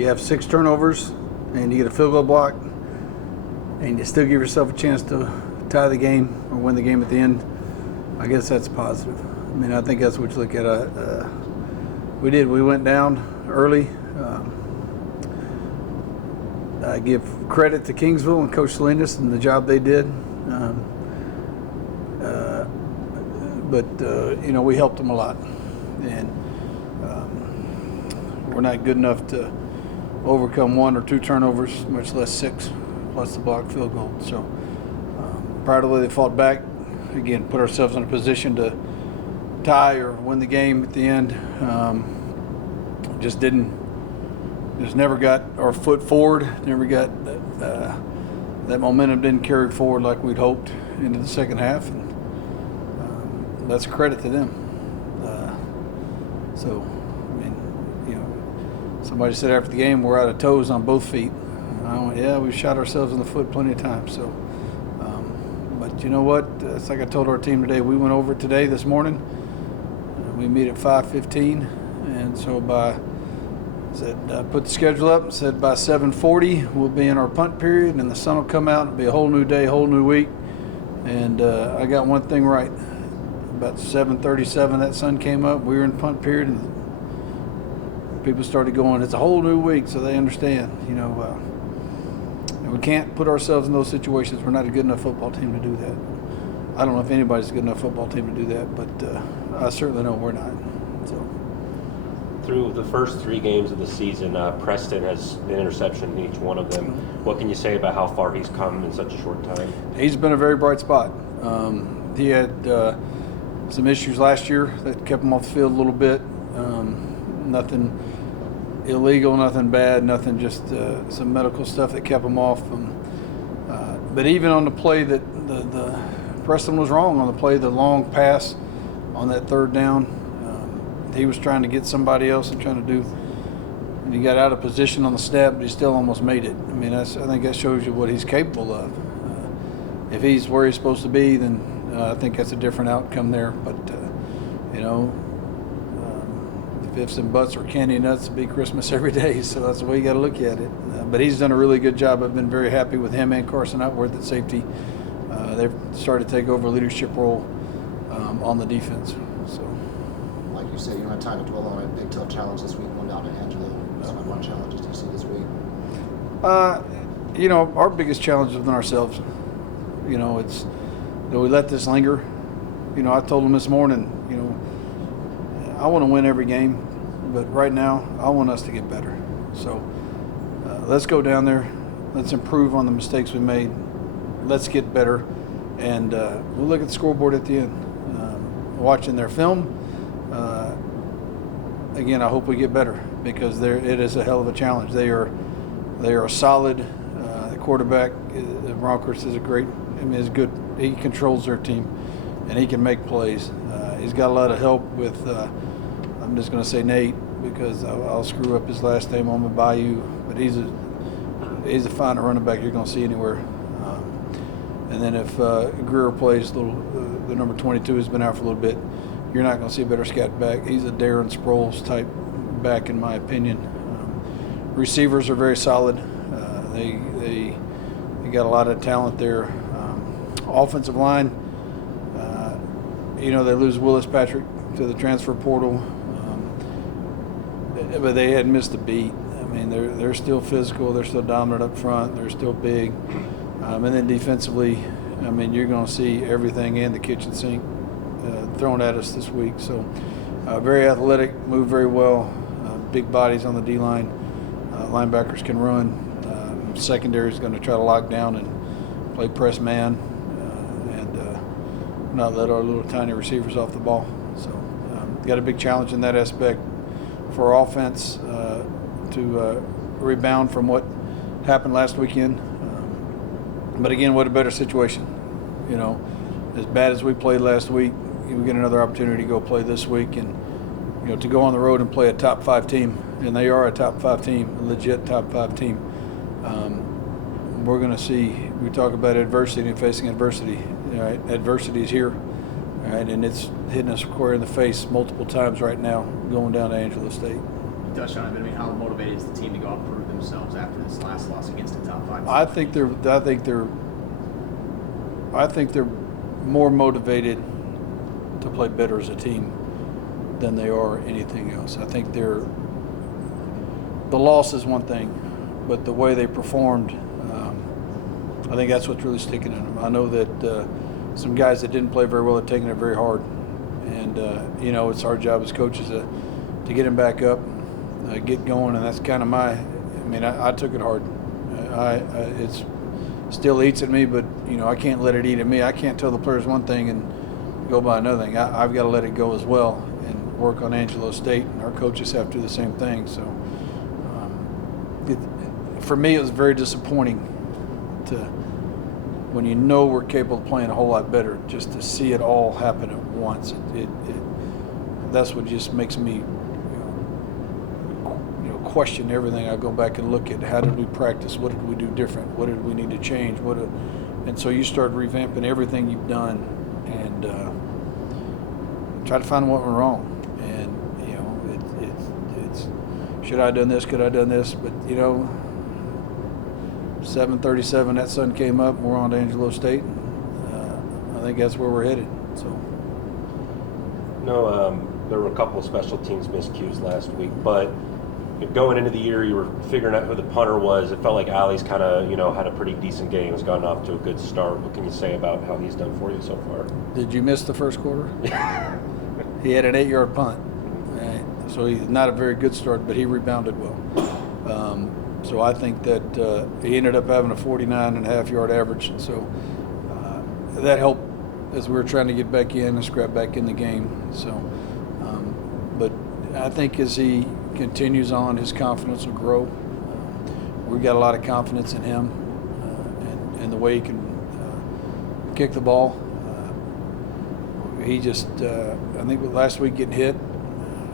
you have 6 turnovers and you get a field goal block and you still give yourself a chance to tie the game or win the game at the end, I guess that's positive. I mean, I think that's what you look at. We went down early. I give credit to Kingsville and Coach Salinas and the job they did. But we helped them a lot. And we're not good enough to overcome 1 or 2 turnovers, much less 6, plus the blocked field goal. So proud of the way they fought back. Again, put ourselves in a position to tie or win the game at the end. Just never got our foot forward, never got that momentum didn't carry forward like we'd hoped into the second half. And that's a credit to them. Somebody said after the game, we're out of toes on both feet. I went, yeah, we've shot ourselves in the foot plenty of times. So, but you know what? It's like I told our team today. We went over it today, this morning. We meet at 5:15, and so put the schedule up and said by 7:40 we'll be in our punt period, and the sun will come out. It'll be a whole new day, whole new week. And I got one thing right. About 7:37, that sun came up. We were in punt period, and people started going, it's a whole new week, so they understand. And we can't put ourselves in those situations. We're not a good enough football team to do that. I don't know if anybody's a good enough football team to do that, but I certainly know we're not. So. Through the first 3 games of the season, Preston has an interception in each one of them. What can you say about how far he's come in such a short time? He's been a very bright spot. He had some issues last year that kept him off the field a little bit. Nothing illegal, nothing bad, nothing, just some medical stuff that kept him off. But even on the play that the Preston was wrong on the play, the long pass on that 3rd down, he was trying to get somebody else and trying to do, and he got out of position on the snap, but he still almost made it. I mean, I think that shows you what he's capable of. If he's where he's supposed to be, then I think that's a different outcome there. But, the ifs and buts or candy nuts to be Christmas every day, so that's the way you got to look at it. But he's done a really good job. I've been very happy with him and Carson Outworth at safety. They've started to take over a leadership role on the defense. So, like you said, you don't have time to dwell on a big, tough challenge this week, going down to Angelo. What challenges do you see this week? Our biggest challenge is within ourselves. It's we let this linger. I told them this morning, I want to win every game, but right now I want us to get better. So let's go down there. Let's improve on the mistakes we made. Let's get better. And we'll look at the scoreboard at the end. Watching their film, again, I hope we get better because it is a hell of a challenge. They are solid. The quarterback, Broncos, is is good. He controls their team, and he can make plays. He's got a lot of help with, I'm just going to say Nate because I'll screw up his last name on the Bayou, but he's a fine running back you're going to see anywhere. And then if Greer plays the number 22 has been out for a little bit, you're not going to see a better scat back. He's a Darren Sproles type back, in my opinion. Receivers are very solid. They got a lot of talent there. Offensive line, they lose Willis Patrick to the transfer portal, but they hadn't missed a beat. I mean, they're still physical. They're still dominant up front. They're still big. And then defensively, I mean, you're going to see everything in the kitchen sink thrown at us this week. So very athletic, move very well, big bodies on the D-line. Linebackers can run. Secondary is going to try to lock down and play press man and not let our little tiny receivers off the ball. So got a big challenge in that aspect for our offense to rebound from what happened last weekend. But again, what a better situation. As bad as we played last week, we get another opportunity to go play this week and, to go on the road and play a top 5 team. And they are a top 5 team, a legit top 5 team. We're going to see, we talk about adversity and facing adversity. Right? Adversity is here, right? And it's hitting us square in the face multiple times right now going down to Angelo State. You touched on it, but I mean, how motivated is the team to go out and prove themselves after this last loss against a top 5? I think they're more motivated to play better as a team than they are anything else. I think the loss is one thing, but the way they performed, I think that's what's really sticking in them. I know that some guys that didn't play very well are taking it very hard, and it's our job as coaches to get them back up, get going, and that's kind of I took it hard. It's still eats at me, but I can't let it eat at me. I can't tell the players one thing and go by another thing. I've got to let it go as well and work on Angelo State, and our coaches have to do the same thing. So for me, it was very disappointing when we're capable of playing a whole lot better, just to see it all happen at once. That's what just makes me question everything. I go back and look at how did we practice, what did we do different, what did we need to change, and so you start revamping everything you've done and try to find what went wrong. And it's should I have done this, could I have done this, but 7:37 that sun came up and we're on to Angelo State. I think that's where we're headed. So there were a couple of special teams miscues last week, but going into the year, you were figuring out who the punter was. It felt like Ali's kind of, had a pretty decent game. Has gotten off to a good start. What can you say about how he's done for you so far? Did you miss the first quarter? He had an 8-yard punt. So he's not a very good start, but he rebounded well. So I think that he ended up having a 49.5-yard average. So that helped as we were trying to get back in and scrap back in the game. So, but I think as he continues on, his confidence will grow. We've got a lot of confidence in him and the way he can kick the ball. He just, I think last week getting hit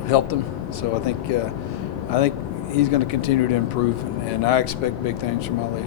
helped him. So I think he's going to continue to improve, and I expect big things from Ali.